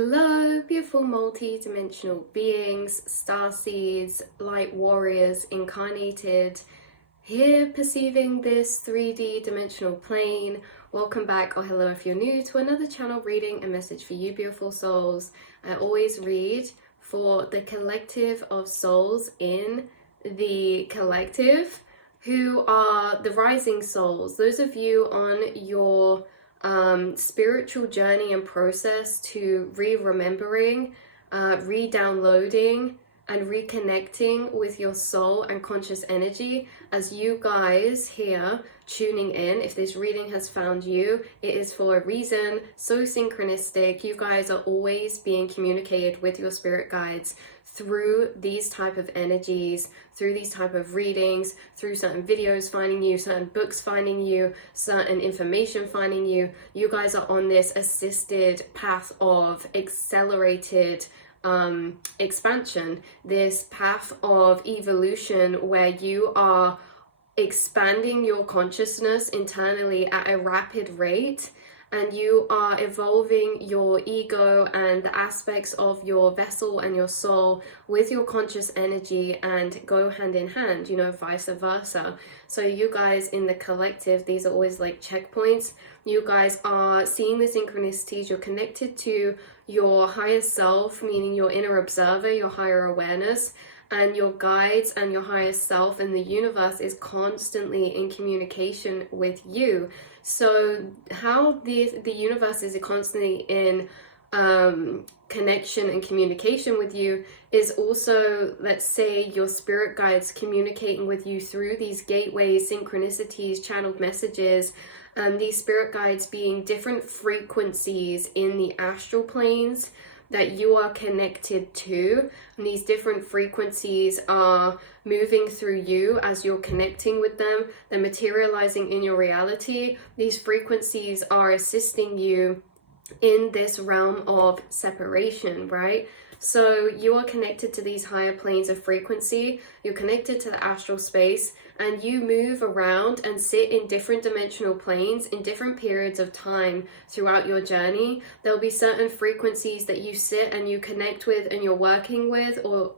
Hello, beautiful multi-dimensional beings, star seeds, light warriors, incarnated, here perceiving this 3D dimensional plane. Welcome back, or hello if you're new, to another channel reading. A message for you, beautiful souls. I always read for the collective of souls in the collective, who are the rising souls, those of you on your spiritual journey and process to re-remembering, re-downloading and reconnecting with your soul and conscious energy. As you guys here tuning in, if this reading has found you, it is for a reason. So synchronistic. You guys are always being communicated with your spirit guides through these type of energies, through these type of readings, through certain videos finding you, certain books finding you, certain information finding you. You guys are on this assisted path of accelerated expansion, this path of evolution where you are expanding your consciousness internally at a rapid rate, and you are evolving your ego and the aspects of your vessel and your soul with your conscious energy, and go hand in hand, vice versa. So you guys in the collective, these are always like checkpoints. You guys are seeing the synchronicities. You're connected to your higher self, meaning your inner observer, your higher awareness, and your guides and your higher self, and the universe is constantly in communication with you. So how the universe is constantly in connection and communication with you is also, let's say, your spirit guides communicating with you through these gateways, synchronicities, channeled messages, and these spirit guides being different frequencies in the astral planes that you are connected to, and these different frequencies are moving through you as you're connecting with them. They're materializing in your reality. These frequencies are assisting you in this realm of separation, right? So you are connected to these higher planes of frequency, you're connected to the astral space, and you move around and sit in different dimensional planes in different periods of time throughout your journey. There'll be certain frequencies that you sit and you connect with and you're working with, or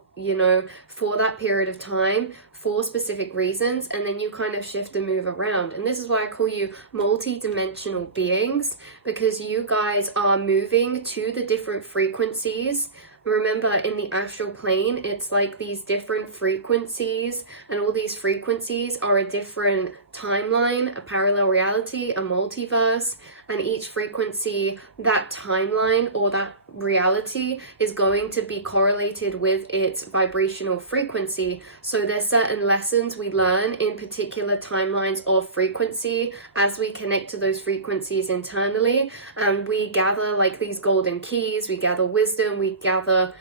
for that period of time for specific reasons, and then you kind of shift and move around. And this is why I call you multi-dimensional beings, because you guys are moving to the different frequencies. Remember, in the astral plane, it's like these different frequencies, and all these frequencies are a different timeline, a parallel reality, a multiverse, and each frequency, that timeline or that reality is going to be correlated with its vibrational frequency. So there's certain lessons we learn in particular timelines of frequency as we connect to those frequencies internally, and we gather like these golden keys, we gather wisdom, we gather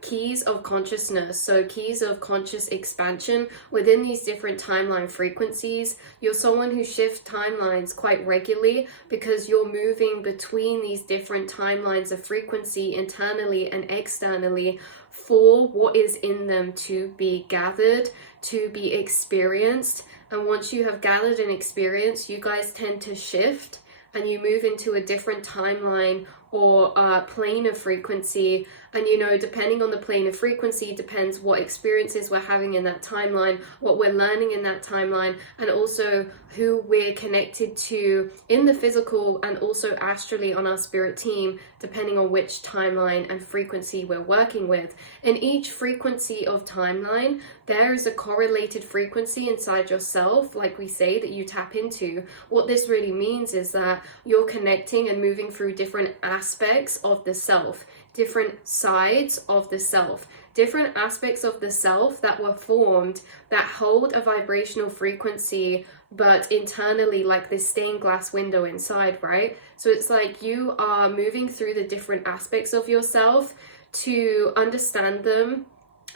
keys of consciousness, so keys of conscious expansion within these different timeline frequencies. You're someone who shifts timelines quite regularly because you're moving between these different timelines of frequency internally and externally for what is in them to be gathered, to be experienced. And once you have gathered and experienced, you guys tend to shift and you move into a different timeline or plane of frequency. And depending on the plane of frequency depends what experiences we're having in that timeline, what we're learning in that timeline, and also who we're connected to in the physical and also astrally on our spirit team, depending on which timeline and frequency we're working with. In each frequency of timeline, there is a correlated frequency inside yourself, like we say, that you tap into. What this really means is that you're connecting and moving through different aspects of the self, different sides of the self, different aspects of the self that were formed that hold a vibrational frequency, but internally like this stained glass window inside, right? So it's like you are moving through the different aspects of yourself to understand them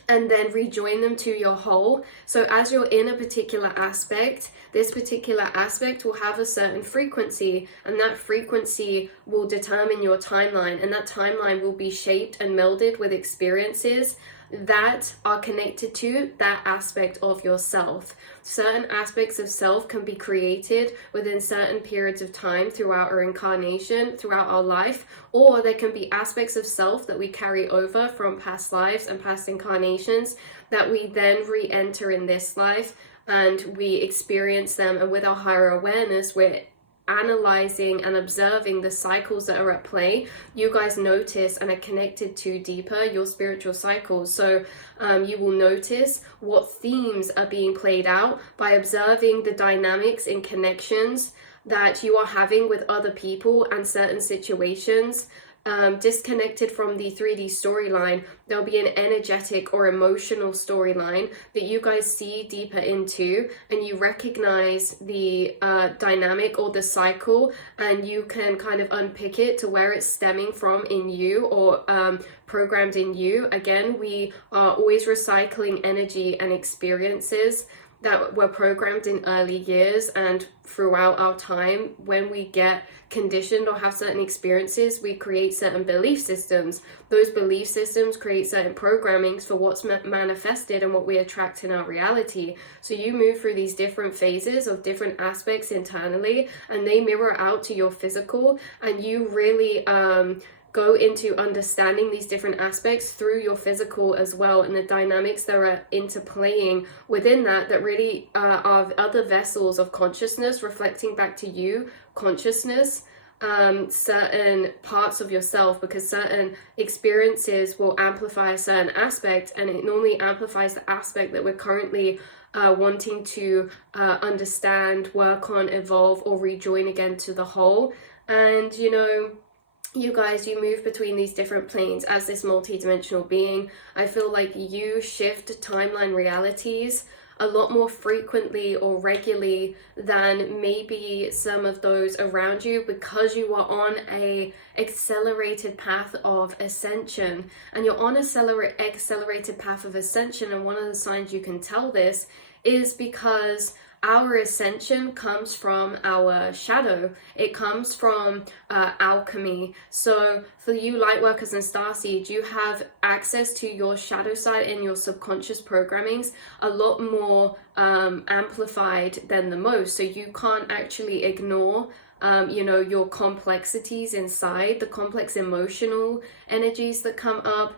and then rejoin them to your whole. So as you're in a particular aspect, this particular aspect will have a certain frequency, and that frequency will determine your timeline, and that timeline will be shaped and melded with experiences that are connected to that aspect of yourself. Certain aspects of self can be created within certain periods of time throughout our incarnation, throughout our life, or there can be aspects of self that we carry over from past lives and past incarnations that we then re-enter in this life, and we experience them, and with our higher awareness we're analyzing and observing the cycles that are at play. You guys notice and are connected to deeper your spiritual cycles, so you will notice what themes are being played out by observing the dynamics and connections that you are having with other people and certain situations. Disconnected from the 3D storyline, there'll be an energetic or emotional storyline that you guys see deeper into, and you recognize the dynamic or the cycle, and you can kind of unpick it to where it's stemming from in you, or programmed in you. Again, we are always recycling energy and experiences that were programmed in early years and throughout our time. When we get conditioned or have certain experiences, we create certain belief systems. Those belief systems create certain programmings for what's manifested and what we attract in our reality. So you move through these different phases of different aspects internally, and they mirror out to your physical, and you really go into understanding these different aspects through your physical as well, and the dynamics that are interplaying within that really are other vessels of consciousness reflecting back to you, consciousness, certain parts of yourself, because certain experiences will amplify a certain aspect, and it normally amplifies the aspect that we're currently wanting to understand, work on, evolve, or rejoin again to the whole. And you guys, you move between these different planes as this multi-dimensional being. I feel like you shift timeline realities a lot more frequently or regularly than maybe some of those around you, because you are on a accelerated path of ascension, and you're on a accelerated path of ascension. And one of the signs you can tell this is because our ascension comes from our shadow. It comes from alchemy. So for you light workers and starseeds, you have access to your shadow side and your subconscious programmings a lot more amplified than the most. So you can't actually ignore your complexities inside, the complex emotional energies that come up,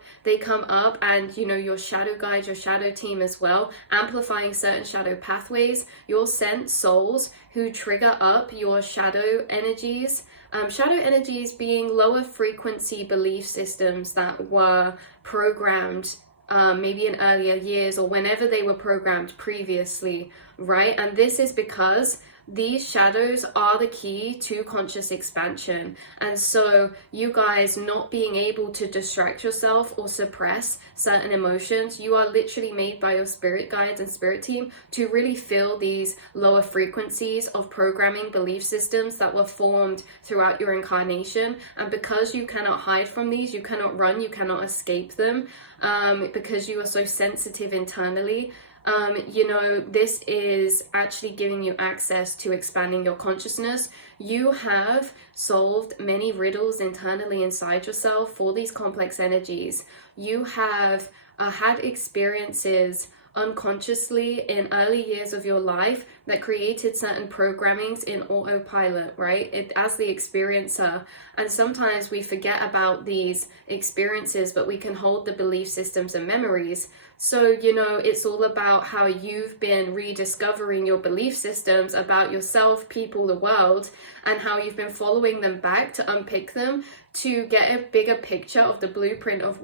and your shadow guides, your shadow team as well, amplifying certain shadow pathways. You're sent souls who trigger up your shadow energies. Shadow energies being lower frequency belief systems that were programmed maybe in earlier years, or whenever they were programmed previously, right? And this is because these shadows are the key to conscious expansion. And so you guys not being able to distract yourself or suppress certain emotions, you are literally made by your spirit guides and spirit team to really feel these lower frequencies of programming belief systems that were formed throughout your incarnation. And because you cannot hide from these, you cannot run, you cannot escape them, because you are so sensitive internally, this is actually giving you access to expanding your consciousness. You have solved many riddles internally inside yourself for these complex energies. You have had experiences unconsciously in early years of your life that created certain programmings in autopilot, right? As the experiencer. And sometimes we forget about these experiences, but we can hold the belief systems and memories. So, it's all about how you've been rediscovering your belief systems about yourself, people, the world, and how you've been following them back to unpick them, to get a bigger picture of the blueprint of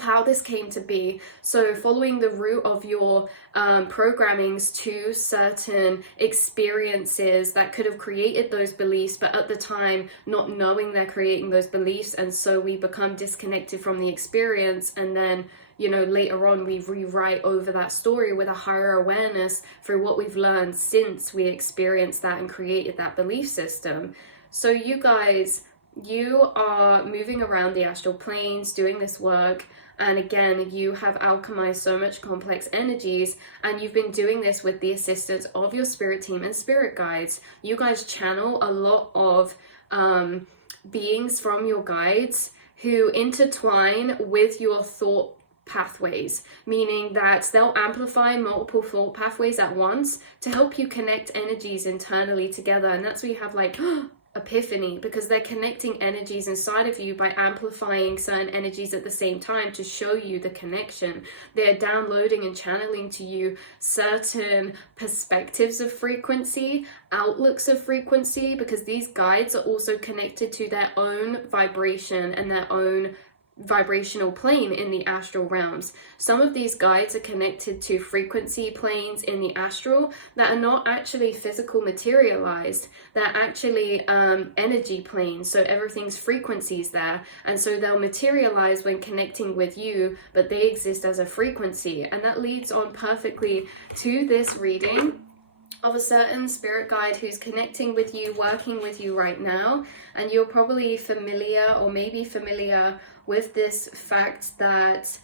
how this came to be. So following the root of your programmings to certain experiences that could have created those beliefs, but at the time not knowing they're creating those beliefs, and so we become disconnected from the experience, and then later on we rewrite over that story with a higher awareness through what we've learned since we experienced that and created that belief system. So you guys, you are moving around the astral planes doing this work, and again, you have alchemized so much complex energies, and you've been doing this with the assistance of your spirit team and spirit guides. You guys channel a lot of beings from your guides who intertwine with your thought pathways, meaning that they'll amplify multiple thought pathways at once to help you connect energies internally together. And that's where you have like epiphany, because they're connecting energies inside of you by amplifying certain energies at the same time to show you the connection. They're downloading and channeling to you certain perspectives of frequency, outlooks of frequency, because these guides are also connected to their own vibration and their own vibrational plane in the astral realms. Some of these guides are connected to frequency planes in the astral that are not actually physical materialized. They're actually energy planes, so everything's frequencies there, and so they'll materialize when connecting with you, but they exist as a frequency. And that leads on perfectly to this reading of a certain spirit guide who's connecting with you, working with you right now. And you're probably familiar, or maybe familiar with this fact that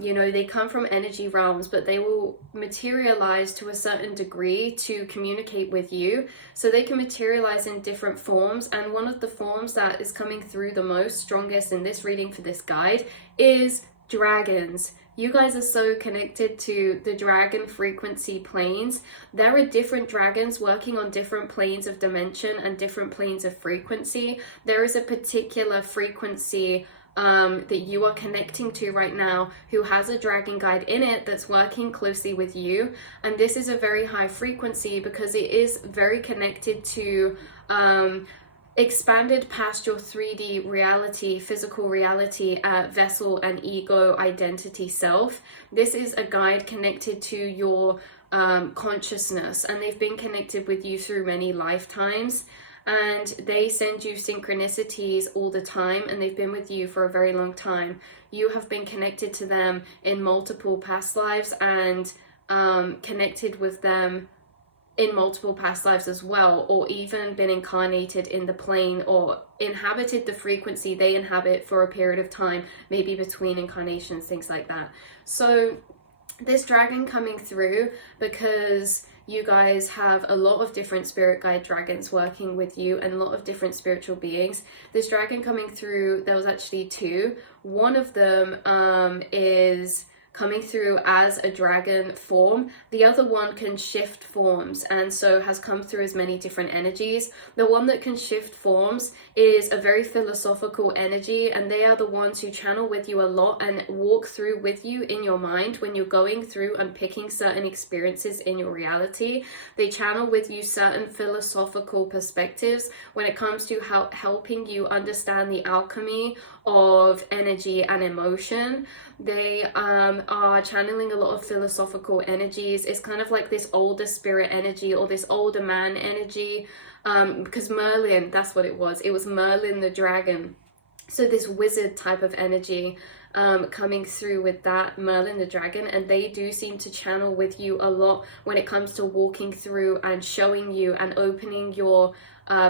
you know, they come from energy realms, but they will materialize to a certain degree to communicate with you. So they can materialize in different forms, and one of the forms that is coming through the most strongest in this reading for this guide is dragons. You guys are so connected to the dragon frequency planes. There are different dragons working on different planes of dimension and different planes of frequency. There is a particular frequency that you are connecting to right now who has a dragon guide in it that's working closely with you. And this is a very high frequency because it is very connected to expanded past your 3D reality, physical reality, vessel and ego identity self. This is a guide connected to your consciousness, and they've been connected with you through many lifetimes. And they send you synchronicities all the time, and they've been with you for a very long time. You have been connected to them in multiple past lives, and connected with them in multiple past lives as well, or even been incarnated in the plane or inhabited the frequency they inhabit for a period of time, maybe between incarnations, things like that. So this dragon coming through, because you guys have a lot of different spirit guide dragons working with you and a lot of different spiritual beings. This dragon coming through, there was actually two. One of them is coming through as a dragon form. The other one can shift forms, and so has come through as many different energies. The one that can shift forms is a very philosophical energy, and they are the ones who channel with you a lot and walk through with you in your mind when you're going through and picking certain experiences in your reality. They channel with you certain philosophical perspectives when it comes to helping you understand the alchemy of energy and emotion. They are channeling a lot of philosophical energies. It's kind of like this older spirit energy, or this older man energy, because Merlin, that's what it was. It was Merlin the dragon. So this wizard type of energy coming through with that, Merlin the dragon. And they do seem to channel with you a lot when it comes to walking through and showing you and opening your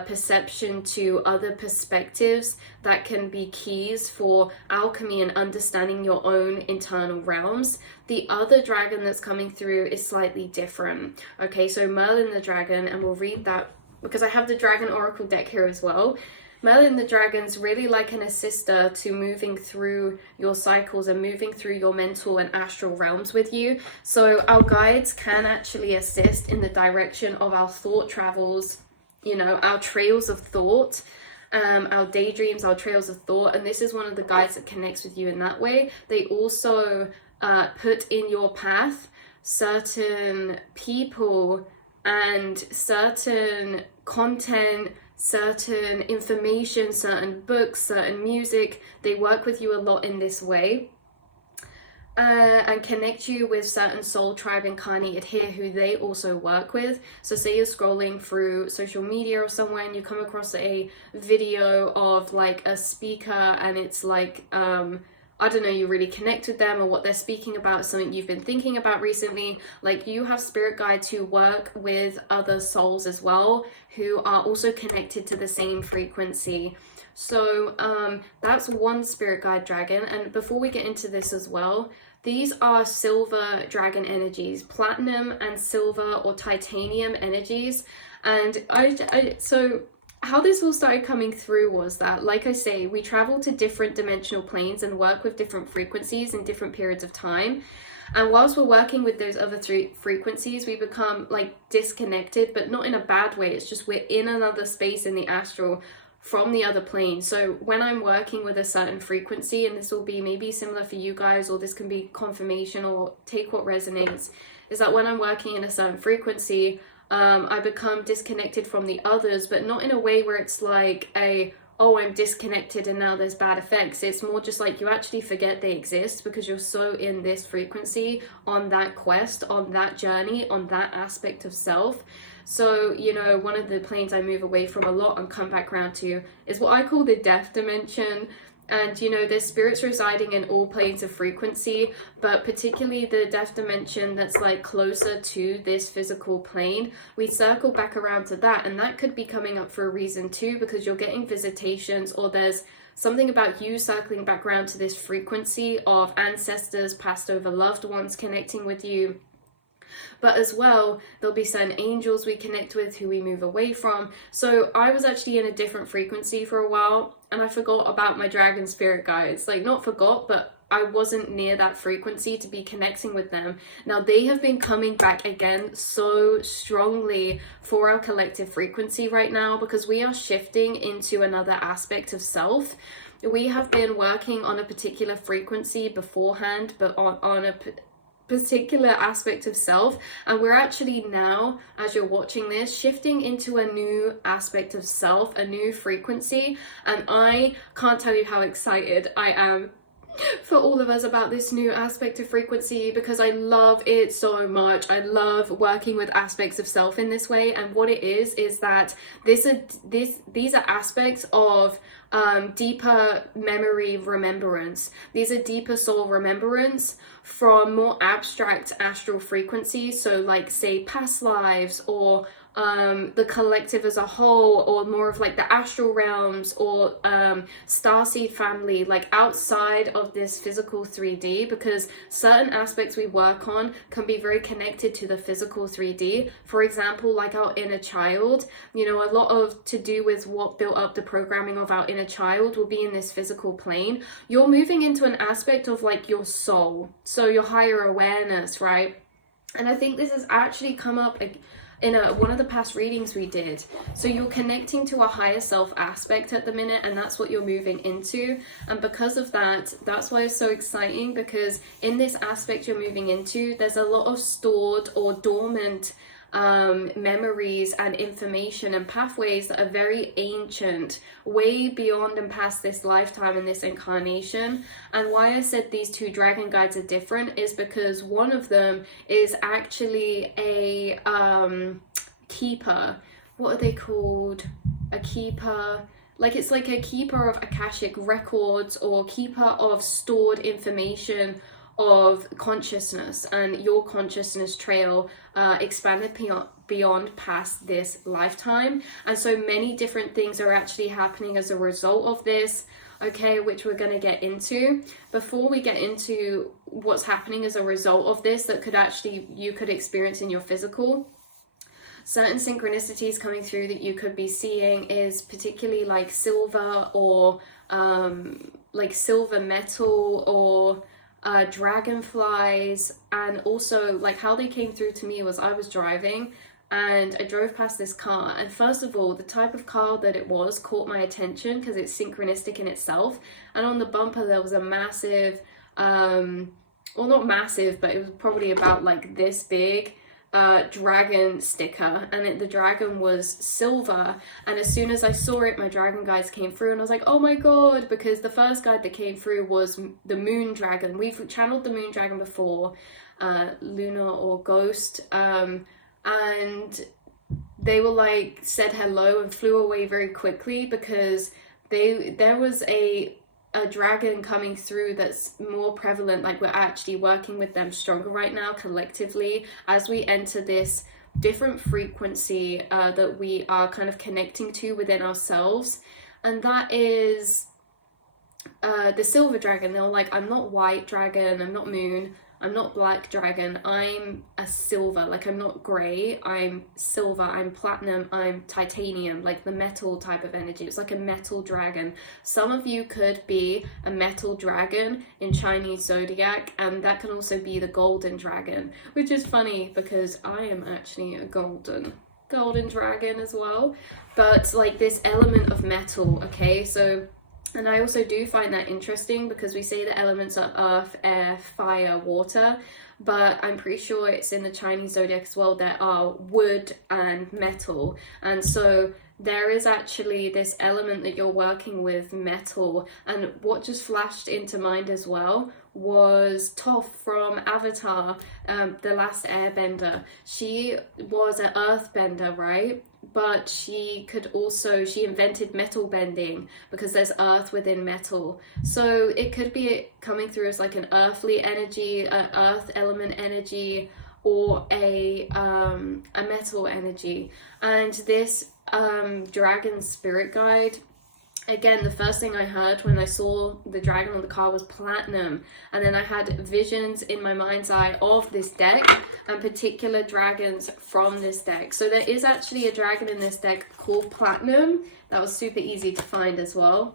perception to other perspectives that can be keys for alchemy and understanding your own internal realms. The other dragon that's coming through is slightly different. Okay, so Merlin the dragon, and we'll read that because I have the Dragon Oracle deck here as well. Merlin the dragon's really like an assister to moving through your cycles and moving through your mental and astral realms with you. So our guides can actually assist in the direction of our thought travels, you know, our trails of thought, our daydreams, our trails of thought. And this is one of the guides that connects with you in that way. They also put in your path certain people and certain content, certain information, certain books, certain music. They work with you a lot in this way. And connect you with certain soul tribe incarnated here who they also work with. So say you're scrolling through social media or somewhere and you come across a video of like a speaker, and it's like I don't know, you really connect with them, or what they're speaking about, something you've been thinking about recently. Like, you have spirit guides who work with other souls as well, who are also connected to the same frequency. So that's one spirit guide dragon. And before we get into this as well, these are silver dragon energies, platinum and silver or titanium energies. And so how this all started coming through was that, like I say, we travel to different dimensional planes and work with different frequencies in different periods of time. And whilst we're working with those other three frequencies, we become like disconnected, but not in a bad way. It's just we're in another space in the astral from the other plane. So when I'm working with a certain frequency, and this will be maybe similar for you guys, or this can be confirmation, or take what resonates, is that when I'm working in a certain frequency, I become disconnected from the others, but not in a way where it's like oh, I'm disconnected and now there's bad effects. It's more just like you actually forget they exist because you're so in this frequency, on that quest, on that journey, on that aspect of self. So, you know, one of the planes I move away from a lot and come back around to is what I call the death dimension. And, you know, there's spirits residing in all planes of frequency, but particularly the death dimension that's like closer to this physical plane, we circle back around to that. And that could be coming up for a reason too, because you're getting visitations, or there's something about you circling back around to this frequency of ancestors, passed over loved ones connecting with you. But as well, there'll be certain angels we connect with who we move away from. So I was actually in a different frequency for a while, and I forgot about my dragon spirit guides. Like, not forgot, but I wasn't near that frequency to be connecting with them. Now they have been coming back again so strongly for our collective frequency right now, because we are shifting into another aspect of self. We have been working on a particular frequency beforehand, but on a particular aspect of self, and we're actually now, as you're watching this, shifting into a new aspect of self, a new frequency. And I can't tell you how excited I am for all of us about this new aspect of frequency, because I love it so much. I love working with aspects of self in this way. And what it is that these are aspects of deeper memory remembrance. These are deeper soul remembrance from more abstract astral frequencies. So like, say, past lives, or the collective as a whole, or more of like the astral realms, or starseed family, like outside of this physical 3D, because certain aspects we work on can be very connected to the physical 3D. For example, like our inner child, you know, a lot of to do with what built up the programming of our inner child will be in this physical plane. You're moving into an aspect of like your soul, so your higher awareness, right? And I think this has actually come up in one of the past readings we did. So you're connecting to a higher self aspect at the minute, and that's what you're moving into. And because of that, that's why it's so exciting, because in this aspect you're moving into, there's a lot of stored or dormant memories and information and pathways that are very ancient, way beyond and past this lifetime and this incarnation. And why I said these two dragon guides are different is because one of them is actually a keeper. What are they called? A keeper. Like, it's like a keeper of Akashic records, or keeper of stored information of consciousness, and your consciousness trail expanded beyond past this lifetime. And so many different things are actually happening as a result of this, okay, which we're going to get into. Before we get into what's happening as a result of this that could actually you could experience in your physical, certain synchronicities coming through that you could be seeing is particularly like silver, or like silver metal, or dragonflies. And also, like, how they came through to me was I was driving and I drove past this car, and first of all, the type of car that it was caught my attention because it's synchronistic in itself. And on the bumper there was a massive well, not massive, but it was probably about like this big dragon sticker, and the dragon was silver. And as soon as I saw it, my dragon guides came through, and I was like, oh my god, because the first guide that came through was the moon dragon. We've channeled the moon dragon before, Luna or Ghost, and they were like, said hello and flew away very quickly, because there was a dragon coming through that's more prevalent. Like, we're actually working with them stronger right now collectively as we enter this different frequency that we are kind of connecting to within ourselves. And that is the silver dragon. They were like, I'm not white dragon, I'm not moon, I'm not black dragon, I'm a silver. Like, I'm not grey, I'm silver, I'm platinum, I'm titanium, like the metal type of energy. It's like a metal dragon. Some of you could be a metal dragon in Chinese zodiac, and that can also be the golden dragon, which is funny because I am actually a golden dragon as well. But like this element of metal, okay? So, and I also do find that interesting because we say the elements are earth, air, fire, water, but I'm pretty sure it's in the Chinese zodiac as well. There are wood and metal, and so there is actually this element that you're working with, metal. And what just flashed into mind as well was Toph from Avatar, the last airbender. She was an earthbender, right? But she invented metal bending because there's earth within metal. So it could be coming through as like an earthly energy, an earth element energy, or a metal energy. And this dragon spirit guide, again, the first thing I heard when I saw the dragon on the car was platinum, and then I had visions in my mind's eye of this deck and particular dragons from this deck. So there is actually a dragon in this deck called Platinum that was super easy to find as well.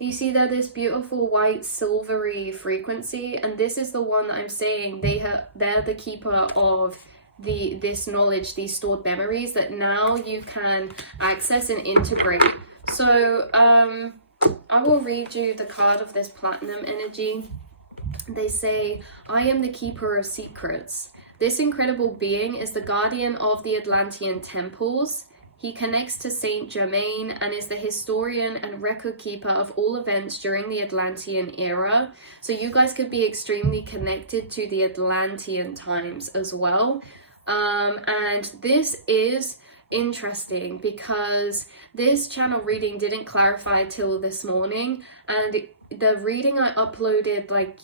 You see there, this beautiful white silvery frequency, and this is the one that I'm saying they're the keeper of this knowledge, these stored memories that now you can access and integrate. So I will read you the card of this platinum energy. They say, I am the keeper of secrets. This incredible being is the guardian of the Atlantean temples. He connects to Saint Germain and is the historian and record keeper of all events during the Atlantean era. So you guys could be extremely connected to the Atlantean times as well. And this is interesting because this channel reading didn't clarify till this morning, and the reading I uploaded like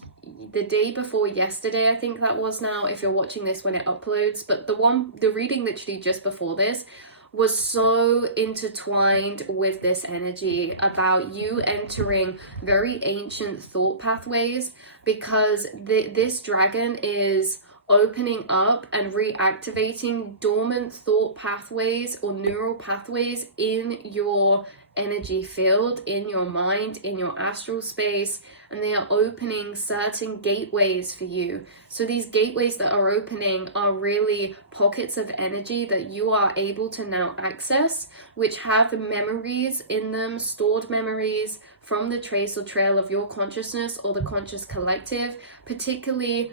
the day before yesterday, I think that was, now if you're watching this when it uploads, but the reading literally just before this was so intertwined with this energy about you entering very ancient thought pathways, because this dragon is opening up and reactivating dormant thought pathways or neural pathways in your energy field, in your mind, in your astral space, and they are opening certain gateways for you. So these gateways that are opening are really pockets of energy that you are able to now access, which have memories in them, stored memories from the trace or trail of your consciousness or the conscious collective, particularly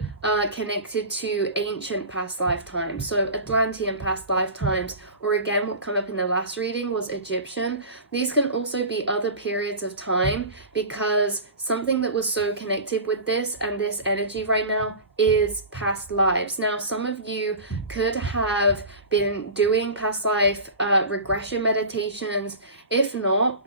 connected to ancient past lifetimes. So Atlantean past lifetimes, or again, what came up in the last reading was Egyptian. These can also be other periods of time, because something that was so connected with this and this energy right now is past lives. Now, some of you could have been doing past life regression meditations. If not,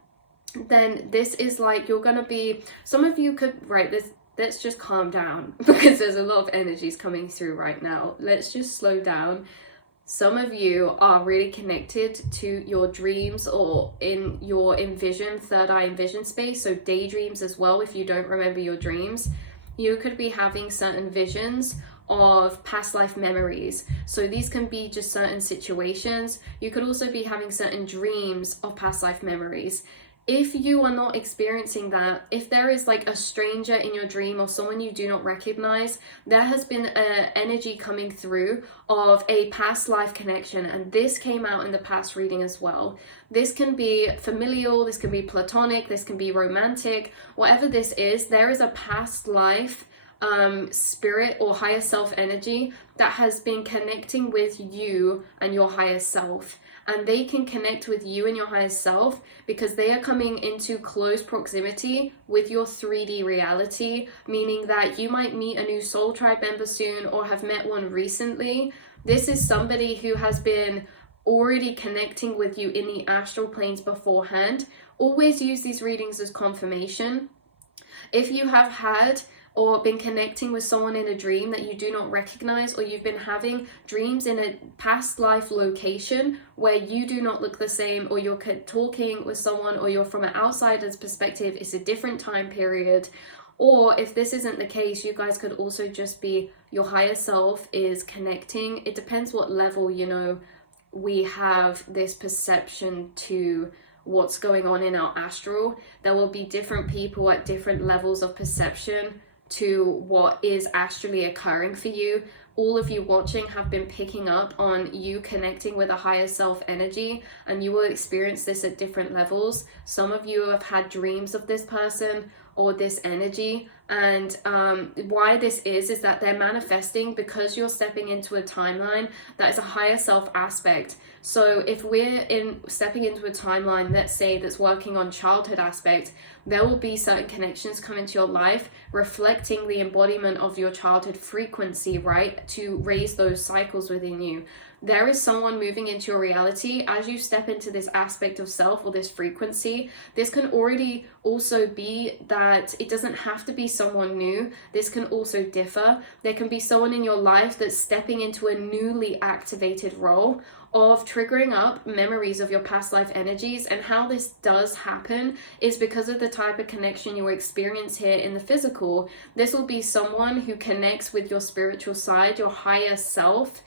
then this is like you're gonna be, some of you could, right, let's just calm down because there's a lot of energies coming through right now. Let's just slow down. Some of you are really connected to your dreams or in your envision, third eye envision space, so daydreams as well. If you don't remember your dreams, you could be having certain visions of past life memories. So these can be just certain situations. You could also be having certain dreams of past life memories. If you are not experiencing that, if there is like a stranger in your dream or someone you do not recognize, there has been an energy coming through of a past life connection, and this came out in the past reading as well. This can be familial, this can be platonic, this can be romantic, whatever this is, there is a past life spirit or higher self energy that has been connecting with you and your higher self. And they can connect with you and your higher self because they are coming into close proximity with your 3D reality, meaning that you might meet a new soul tribe member soon or have met one recently. This is somebody who has been already connecting with you in the astral planes beforehand. Always use these readings as confirmation. If you have had or been connecting with someone in a dream that you do not recognize, or you've been having dreams in a past life location where you do not look the same, or you're talking with someone, or you're from an outsider's perspective, it's a different time period, Or if this isn't the case, you guys could also just be your higher self is connecting. It depends what level, you know, we have this perception to what's going on in our astral. There will be different people at different levels of perception to what is actually occurring for you. All of you watching have been picking up on you connecting with a higher self energy, and you will experience this at different levels. Some of you have had dreams of this person or this energy, and why this is that they're manifesting because you're stepping into a timeline that is a higher self aspect. So if we're stepping into a timeline, let's say, that's working on childhood aspect, there will be certain connections come into your life reflecting the embodiment of your childhood frequency, right, to raise those cycles within you. There is someone moving into your reality as you step into this aspect of self or this frequency. This can already also be that it doesn't have to be someone new. This can also differ. There can be someone in your life that's stepping into a newly activated role of triggering up memories of your past life energies. And how this does happen is because of the type of connection you experience here in the physical. This will be someone who connects with your spiritual side, your higher self,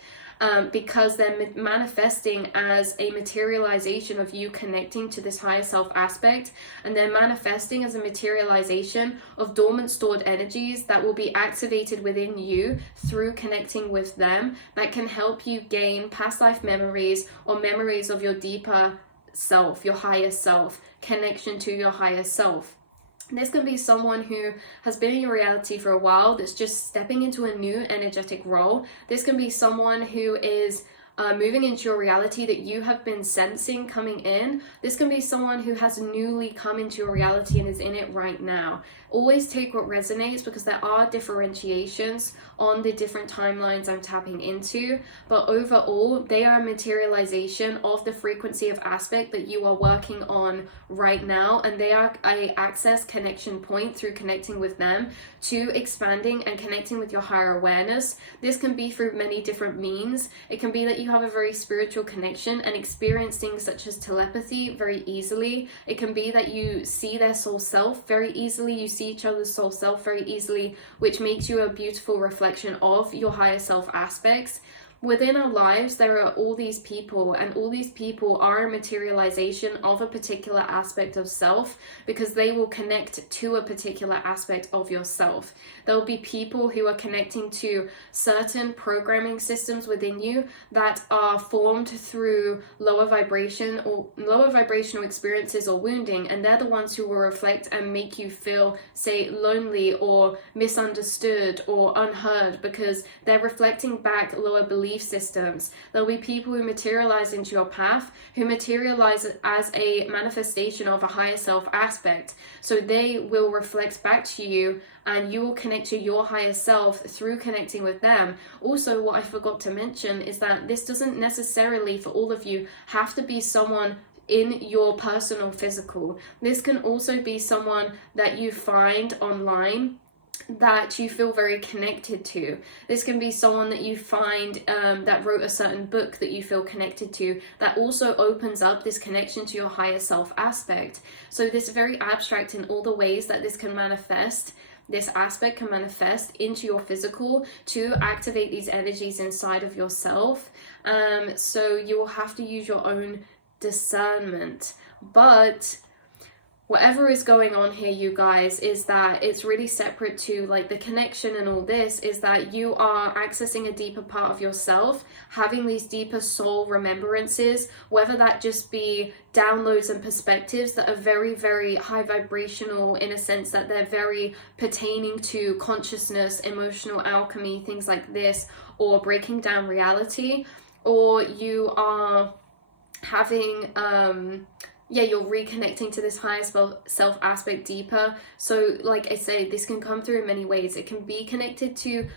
because they're manifesting as a materialization of you connecting to this higher self aspect, and they're manifesting as a materialization of dormant stored energies that will be activated within you through connecting with them, that can help you gain past life memories or memories of your deeper self, your higher self, connection to your higher self. This can be someone who has been in your reality for a while that's just stepping into a new energetic role. This can be someone who is moving into your reality that you have been sensing coming in. This can be someone who has newly come into your reality and is in it right now. Always take what resonates, because there are differentiations on the different timelines I'm tapping into, but overall they are a materialization of the frequency of aspect that you are working on right now, and they are a access connection point through connecting with them to expanding and connecting with your higher awareness. This can be through many different means. It can be that you have a very spiritual connection and experience things such as telepathy very easily. It can be that you see their soul self very easily. You see each other's soul self very easily, which makes you a beautiful reflection of your higher self aspects. Within our lives, there are all these people, and all these people are a materialization of a particular aspect of self, because they will connect to a particular aspect of yourself. There will be people who are connecting to certain programming systems within you that are formed through lower vibration or lower vibrational experiences or wounding, and they're the ones who will reflect and make you feel, say, lonely or misunderstood or unheard, because they're reflecting back lower belief systems. There'll be people who materialize into your path, who materialize as a manifestation of a higher self aspect. So they will reflect back to you, and you will connect to your higher self through connecting with them. Also, what I forgot to mention is that this doesn't necessarily, for all of you, have to be someone in your personal physical. This can also be someone that you find online that you feel very connected to. This can be someone that you find that wrote a certain book that you feel connected to, that also opens up this connection to your higher self aspect. So this is very abstract in all the ways that this can manifest. This aspect can manifest into your physical to activate these energies inside of yourself. So you will have to use your own discernment. But whatever is going on here, you guys, is that it's really separate to like the connection and all this, is that you are accessing a deeper part of yourself, having these deeper soul remembrances, whether that just be downloads and perspectives that are very, very high vibrational, in a sense that they're very pertaining to consciousness, emotional alchemy, things like this, or breaking down reality, or you are having you're reconnecting to this higher self aspect deeper. So like I say, this can come through in many ways. It can be connected to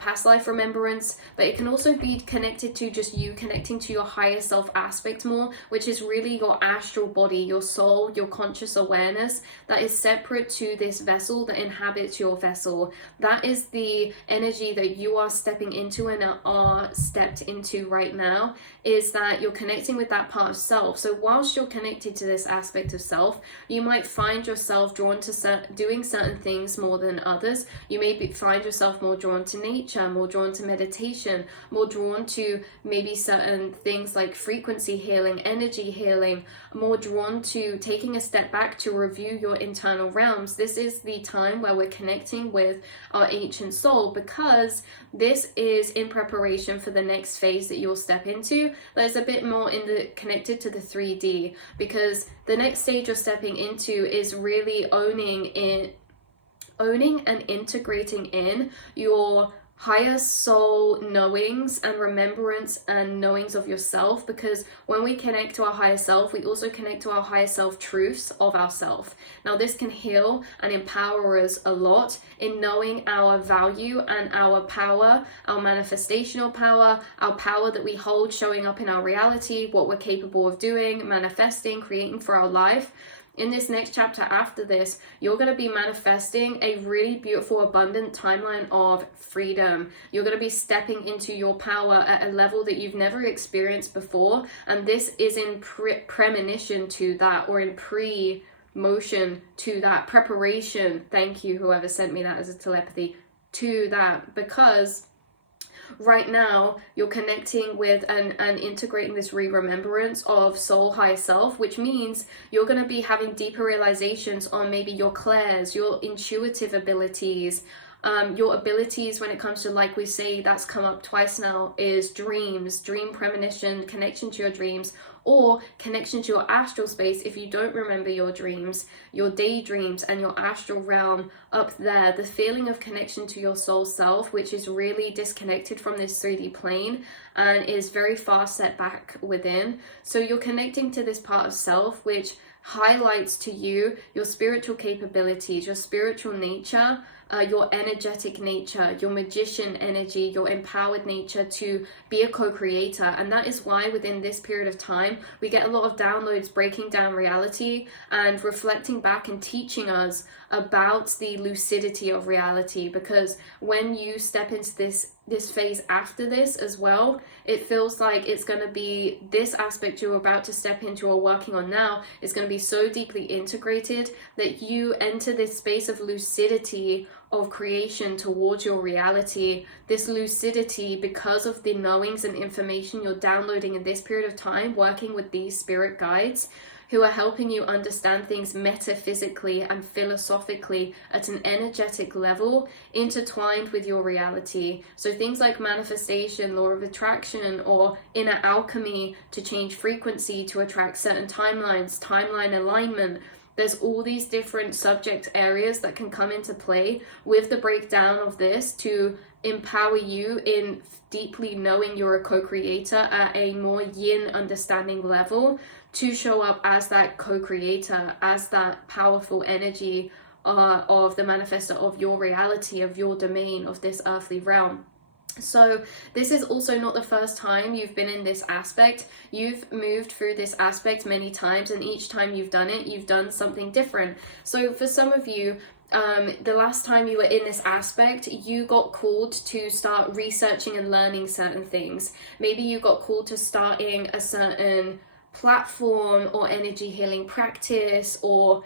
past life remembrance, but it can also be connected to just you connecting to your higher self aspect more, which is really your astral body, your soul, your conscious awareness that is separate to this vessel that inhabits your vessel. That is the energy that you are stepping into and are stepped into right now, is that you're connecting with that part of self. So whilst you're connected to this aspect of self, you might find yourself drawn to doing certain things more than others. You may find yourself more drawn to nature, more drawn to meditation, more drawn to maybe certain things like frequency healing, energy healing, more drawn to taking a step back to review your internal realms. This is the time where we're connecting with our ancient soul, because this is in preparation for the next phase that you'll step into. There's a bit more connected to the 3D, because the next stage you're stepping into is really owning and integrating in your higher soul knowings and remembrance and knowings of yourself. Because when we connect to our higher self, we also connect to our higher self truths of ourself. Now this can heal and empower us a lot in knowing our value and our power, our manifestational power, our power that we hold showing up in our reality, what we're capable of doing, manifesting, creating for our life. In this next chapter after this, you're going to be manifesting a really beautiful, abundant timeline of freedom. You're going to be stepping into your power at a level that you've never experienced before. And this is in premonition to that, or in pre-motion to that, preparation. Thank you, whoever sent me that as a telepathy, to that, because right now you're connecting with and integrating this remembrance of soul higher self, which means you're going to be having deeper realizations on maybe your clairs, your intuitive abilities, your abilities when it comes to, like we say, that's come up twice now, is dreams, dream premonition, connection to your dreams, or connection to your astral space. If you don't remember your dreams, your daydreams and your astral realm up there, the feeling of connection to your soul self, which is really disconnected from this 3D plane and is very far set back within. So you're connecting to this part of self which highlights to you your spiritual capabilities, your spiritual nature, your energetic nature, your magician energy, your empowered nature to be a co-creator. And that is why within this period of time we get a lot of downloads breaking down reality and reflecting back and teaching us about the lucidity of reality. Because when you step into this phase after this as well, it feels like it's going to be this aspect you're about to step into or working on now is going to be so deeply integrated that you enter this space of lucidity of creation towards your reality. This lucidity, because of the knowings and information you're downloading in this period of time, working with these spirit guides who are helping you understand things metaphysically and philosophically at an energetic level, intertwined with your reality. So things like manifestation, law of attraction, or inner alchemy to change frequency to attract certain timelines, timeline alignment. There's all these different subject areas that can come into play with the breakdown of this to empower you in deeply knowing you're a co-creator at a more yin understanding level, to show up as that co-creator, as that powerful energy of the manifestor of your reality, of your domain, of this earthly realm. So this is also not the first time you've been in this aspect. You've moved through this aspect many times, and each time you've done it, you've done something different. So for some of you, the last time you were in this aspect, you got called to start researching and learning certain things. Maybe you got called to starting a certain platform or energy healing practice, or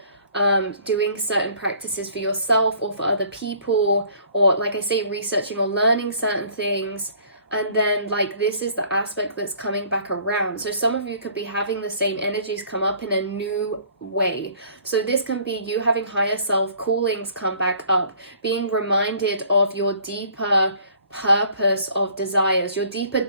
doing certain practices for yourself or for other people, or like I say, researching or learning certain things. And then like this is the aspect that's coming back around. So some of you could be having the same energies come up in a new way. So this can be you having higher self callings come back up, being reminded of your deeper purpose of desires, your deeper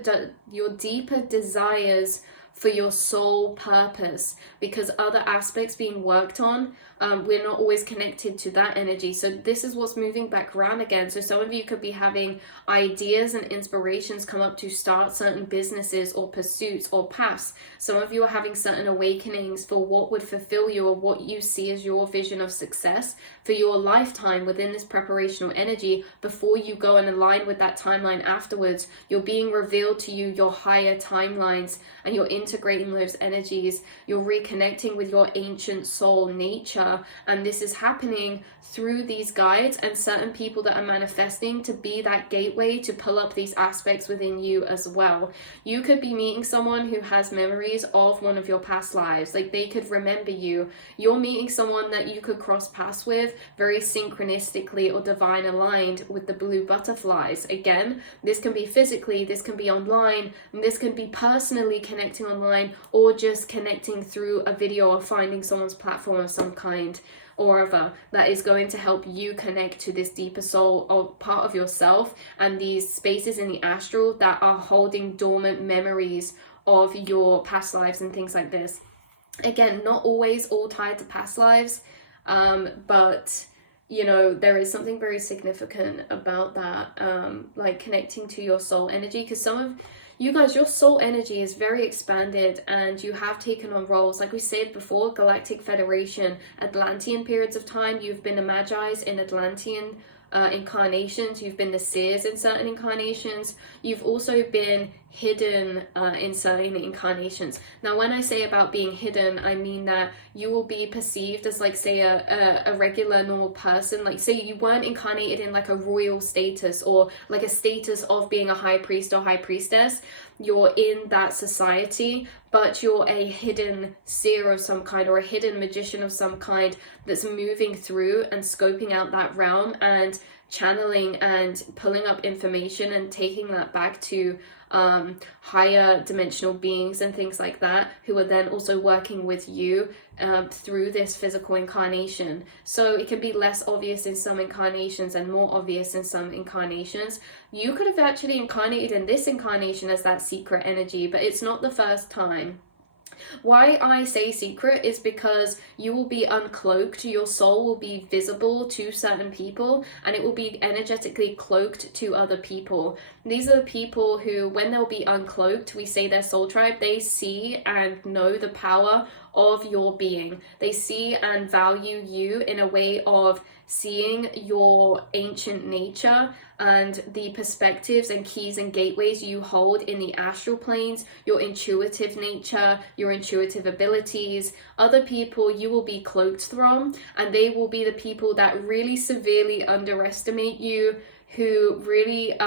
desires for your soul purpose, because other aspects being worked on, we're not always connected to that energy. So this is what's moving back around again. So some of you could be having ideas and inspirations come up to start certain businesses or pursuits or paths. Some of you are having certain awakenings for what would fulfill you, or what you see as your vision of success for your lifetime within this preparational energy. Before you go and align with that timeline afterwards, you're being revealed to you your higher timelines, and you're integrating those energies. You're reconnecting with your ancient soul nature, and this is happening through these guides and certain people that are manifesting to be that gateway to pull up these aspects within you as well. You could be meeting someone who has memories of one of your past lives, like they could remember you. You're meeting someone that you could cross paths with very synchronistically or divine aligned with the blue butterflies. Again, this can be physically, this can be online, and this can be personally connecting online, or just connecting through a video or finding someone's platform of some kind or other that is going to help you connect to this deeper soul or part of yourself, and these spaces in the astral that are holding dormant memories of your past lives and things like this. Again, not always all tied to past lives, but you know, there is something very significant about that, like connecting to your soul energy, because some of you guys, your soul energy is very expanded, and you have taken on roles, like we said before, Galactic Federation, Atlantean periods of time. You've been the Magi's in Atlantean incarnations, you've been the seers in certain incarnations, you've also been hidden in certain incarnations. Now when I say about being hidden, I mean that you will be perceived as, like, say a regular normal person, like say you weren't incarnated in like a royal status or like a status of being a high priest or high priestess. You're in that society, but you're a hidden seer of some kind, or a hidden magician of some kind, that's moving through and scoping out that realm and channeling and pulling up information and taking that back to higher dimensional beings and things like that, who are then also working with you through this physical incarnation. So it can be less obvious in some incarnations and more obvious in some incarnations. You could have actually incarnated in this incarnation as that secret energy, but it's not the first time. Why I say secret is because you will be uncloaked, your soul will be visible to certain people, and it will be energetically cloaked to other people. These are the people who, when they'll be uncloaked, we say their soul tribe, they see and know the power of your being. They see and value you in a way of seeing your ancient nature and the perspectives and keys and gateways you hold in the astral planes, your intuitive nature, your intuitive abilities. Other people you will be cloaked from, and they will be the people that really severely underestimate you, who really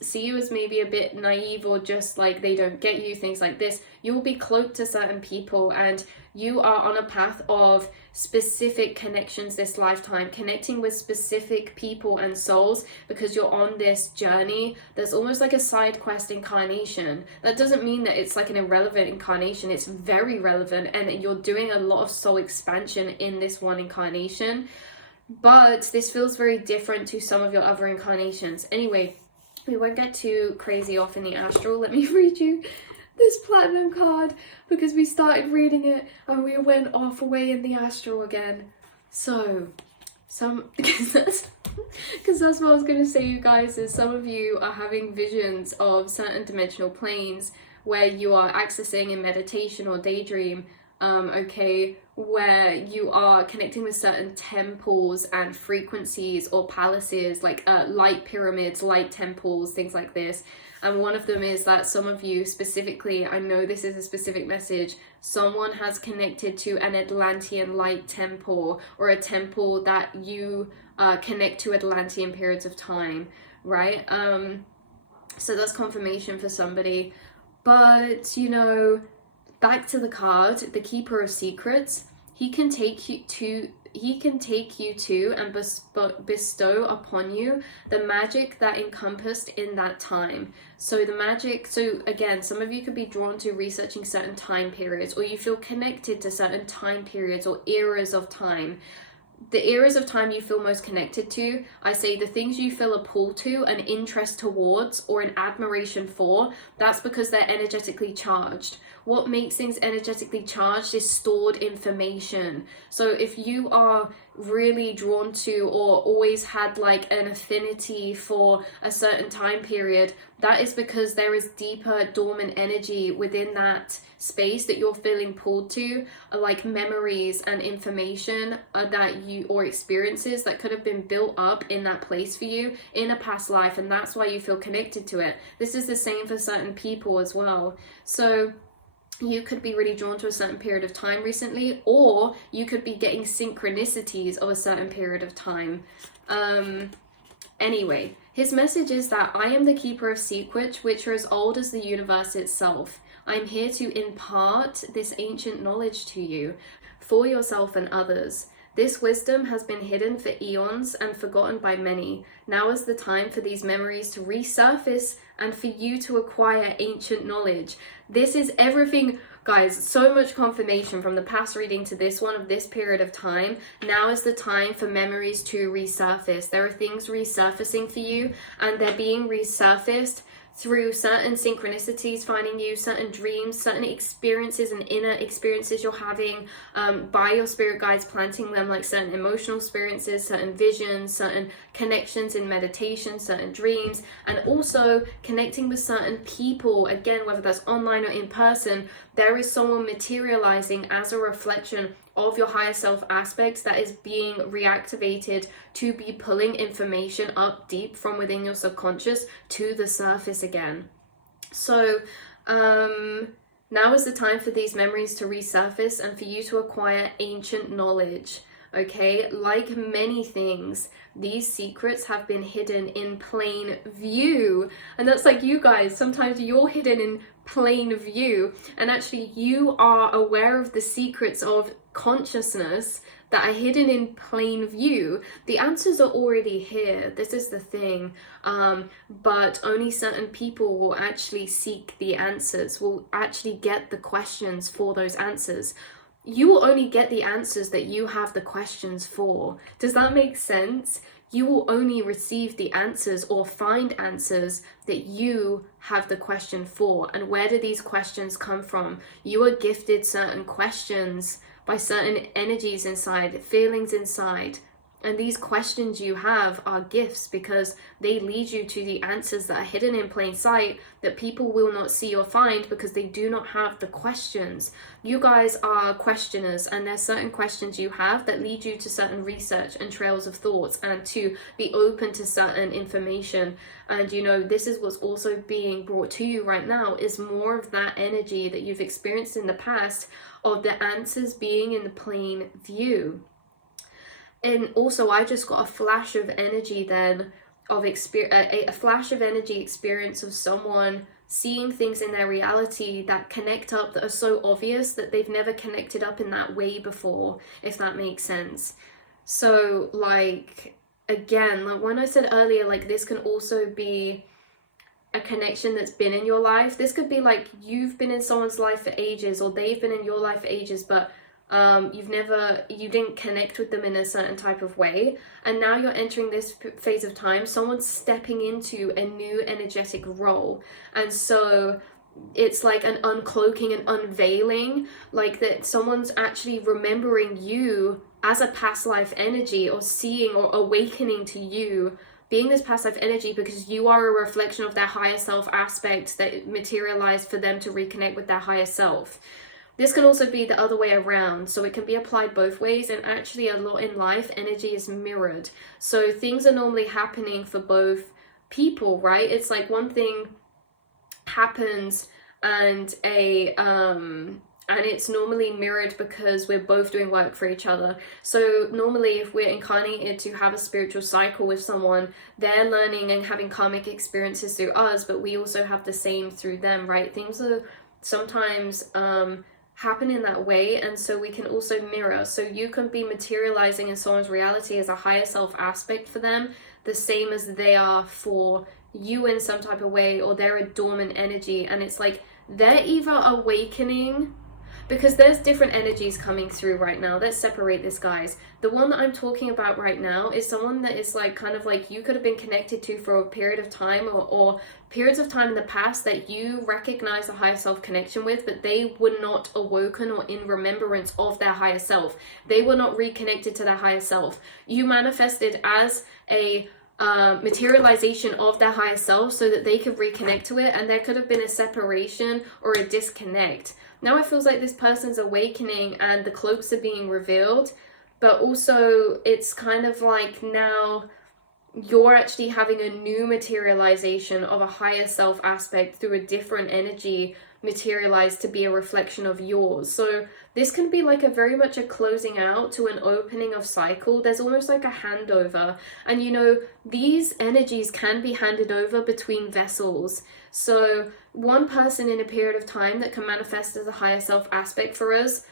see you as maybe a bit naive, or just like they don't get you, things like this. You will be cloaked to certain people, and you are on a path of specific connections this lifetime, connecting with specific people and souls, because you're on this journey. There's almost like a side quest incarnation. That doesn't mean that it's like an irrelevant incarnation. It's very relevant, and you're doing a lot of soul expansion in this one incarnation. But this feels very different to some of your other incarnations. Anyway, we won't get too crazy off in the astral. Let me read you this platinum card, because we started reading it and we went off away in the astral again. So, because that's what I was going to say, you guys, is some of you are having visions of certain dimensional planes where you are accessing in meditation or daydream, where you are connecting with certain temples and frequencies or palaces, like light pyramids, light temples, things like this. And one of them is that some of you specifically, I know this is a specific message, someone has connected to an Atlantean light temple, or a temple that you connect to Atlantean periods of time, right? So that's confirmation for somebody. But, you know, back to the card, the Keeper of Secrets, he can take you to and bestow upon you the magic that encompassed in that time. So the magic, so again, some of you could be drawn to researching certain time periods, or you feel connected to certain time periods or eras of time. the eras of time you feel most connected to, I say the things you feel a pull to, an interest towards, or an admiration for, that's because they're energetically charged. What makes things energetically charged is stored information. So if you are really drawn to or always had like an affinity for a certain time period, that is because there is deeper dormant energy within that space that you're feeling pulled to, like memories and information that you, or experiences that could have been built up in that place for you in a past life, and that's why you feel connected to it. This is the same for certain people as well. So you could be really drawn to a certain period of time recently, or you could be getting synchronicities of a certain period of time. Anyway, his message is that I am the keeper of secrets which are as old as the universe itself. I'm here to impart this ancient knowledge to you, for yourself and others. This wisdom has been hidden for eons and forgotten by many. Now is the time for these memories to resurface and for you to acquire ancient knowledge. This is everything, guys, so much confirmation from the past reading to this one of this period of time. Now is the time for memories to resurface. There are things resurfacing for you, and they're being resurfaced through certain synchronicities finding you, certain dreams, certain experiences and inner experiences you're having by your spirit guides planting them, like certain emotional experiences, certain visions, certain connections in meditation, certain dreams, and also connecting with certain people, again, whether that's online or in person. There is someone materializing as a reflection of your higher self aspects that is being reactivated to be pulling information up deep from within your subconscious to the surface again. So now is the time for these memories to resurface and for you to acquire ancient knowledge. Okay, like many things, these secrets have been hidden in plain view. And that's like you guys, sometimes you're hidden in plain view, and actually you are aware of the secrets of consciousness that are hidden in plain view. The answers are already here. This is the thing. But only certain people will actually seek the answers, will actually get the questions for those answers. You will only get the answers that you have the questions for. Does that make sense? You will only receive the answers or find answers that you have the question for. And where do these questions come from? You are gifted certain questions by certain energies inside, feelings inside. And these questions you have are gifts because they lead you to the answers that are hidden in plain sight that people will not see or find because they do not have the questions. You guys are questioners, and there's certain questions you have that lead you to certain research and trails of thoughts and to be open to certain information. And you know, this is what's also being brought to you right now, is more of that energy that you've experienced in the past of the answers being in the plain view. And also, I just got a flash of energy then of a flash of energy experience of someone seeing things in their reality that connect up, that are so obvious that they've never connected up in that way before, if that makes sense. So like, again, like when I said earlier, like this can also be a connection that's been in your life. This could be like you've been in someone's life for ages, or they've been in your life for ages, but you didn't connect with them in a certain type of way, and now you're entering this phase of time. Someone's stepping into a new energetic role, and so it's like an uncloaking and unveiling, like that someone's actually remembering you as a past life energy, or seeing or awakening to you being this past life energy because you are a reflection of their higher self aspects that materialized for them to reconnect with their higher self. This can also be the other way around, so it can be applied both ways, and actually a lot in life, energy is mirrored. So things are normally happening for both people, right? It's like one thing happens and it's normally mirrored because we're both doing work for each other. So normally if we're incarnated to have a spiritual cycle with someone, they're learning and having karmic experiences through us, but we also have the same through them, right? Things are sometimes happen in that way, and so we can also mirror. So you can be materializing in someone's reality as a higher self aspect for them, the same as they are for you in some type of way, or they're a dormant energy, and it's like they're either awakening because there's different energies coming through right now. Let's separate this, guys. The one that I'm talking about right now is someone that is like kind of like you could have been connected to for a period of time, or periods of time in the past that you recognize a higher self connection with, but they were not awoken or in remembrance of their higher self. They were not reconnected to their higher self. You manifested as a materialization of their higher self so that they could reconnect to it, and there could have been a separation or a disconnect. Now it feels like this person's awakening and the cloaks are being revealed, but also it's kind of like now you're actually having a new materialization of a higher self aspect through a different energy materialized to be a reflection of yours. So this can be like a very much a closing out to an opening of cycle. There's almost like a handover, and you know, these energies can be handed over between vessels. So one person in a period of time that can manifest as a higher self aspect for us,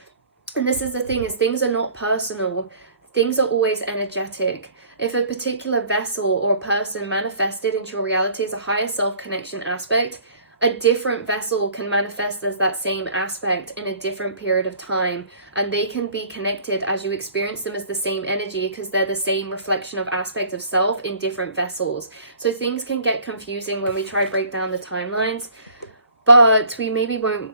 and this is the thing, is things are not personal, things are always energetic. If a particular vessel or person manifested into your reality as a higher self connection aspect, a different vessel can manifest as that same aspect in a different period of time, and they can be connected as you experience them as the same energy because they're the same reflection of aspect of self in different vessels. So things can get confusing when we try to break down the timelines, but we maybe won't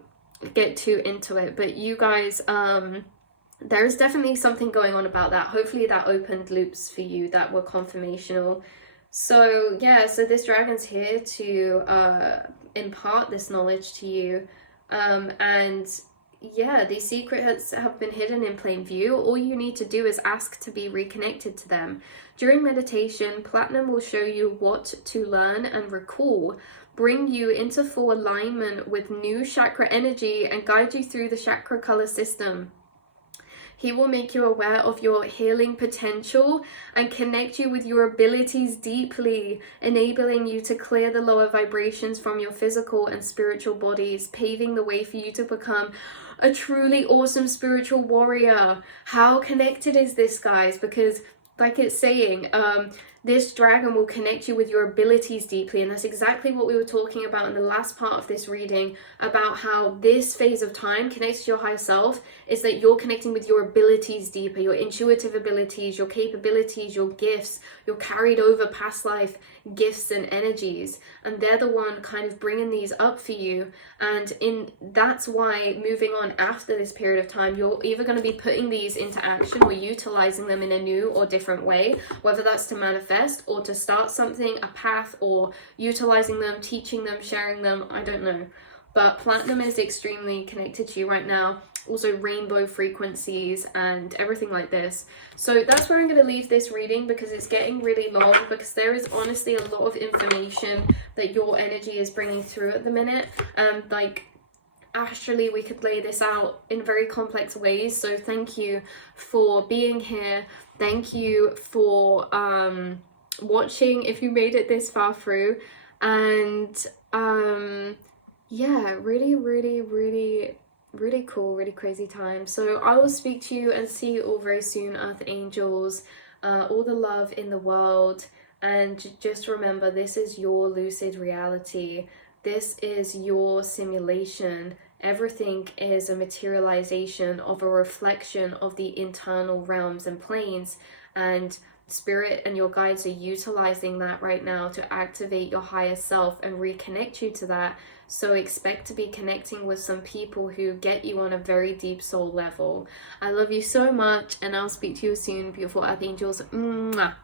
get too into it. But you guys, there is definitely something going on about that. Hopefully that opened loops for you that were confirmational. So yeah, so this dragon's here to impart this knowledge to you, and yeah, these secrets have been hidden in plain view. All you need to do is ask to be reconnected to them. During meditation, Platinum will show you what to learn and recall, bring you into full alignment with new chakra energy, and guide you through the chakra color system. He will make you aware of your healing potential and connect you with your abilities deeply, enabling you to clear the lower vibrations from your physical and spiritual bodies, paving the way for you to become a truly awesome spiritual warrior. How connected is this, guys? Because like it's saying, this dragon will connect you with your abilities deeply, and that's exactly what we were talking about in the last part of this reading, about how this phase of time connects to your higher self is that you're connecting with your abilities deeper, your intuitive abilities, your capabilities, your gifts, your carried over past life gifts and energies, and they're the one kind of bringing these up for you. And that's why moving on after this period of time, you're either going to be putting these into action or utilizing them in a new or different way, whether that's to manifest or to start something, a path, or utilizing them, teaching them, sharing them, I don't know. But Platinum is extremely connected to you right now. Also rainbow frequencies and everything like this. So that's where I'm going to leave this reading, because it's getting really long, because there is honestly a lot of information that your energy is bringing through at the minute. And like astrally, we could lay this out in very complex ways. So thank you for being here. Thank you for watching if you made it this far through. And yeah, really cool, really crazy time. So I will speak to you and see you all very soon, Earth Angels. All the love in the world, and just remember, this is your lucid reality. This is your simulation. Everything is a materialization of a reflection of the internal realms and planes, and Spirit and your guides are utilizing that right now to activate your higher self and reconnect you to that. So expect to be connecting with some people who get you on a very deep soul level. I love you so much, and I'll speak to you soon, beautiful Earth Angels. Mwah.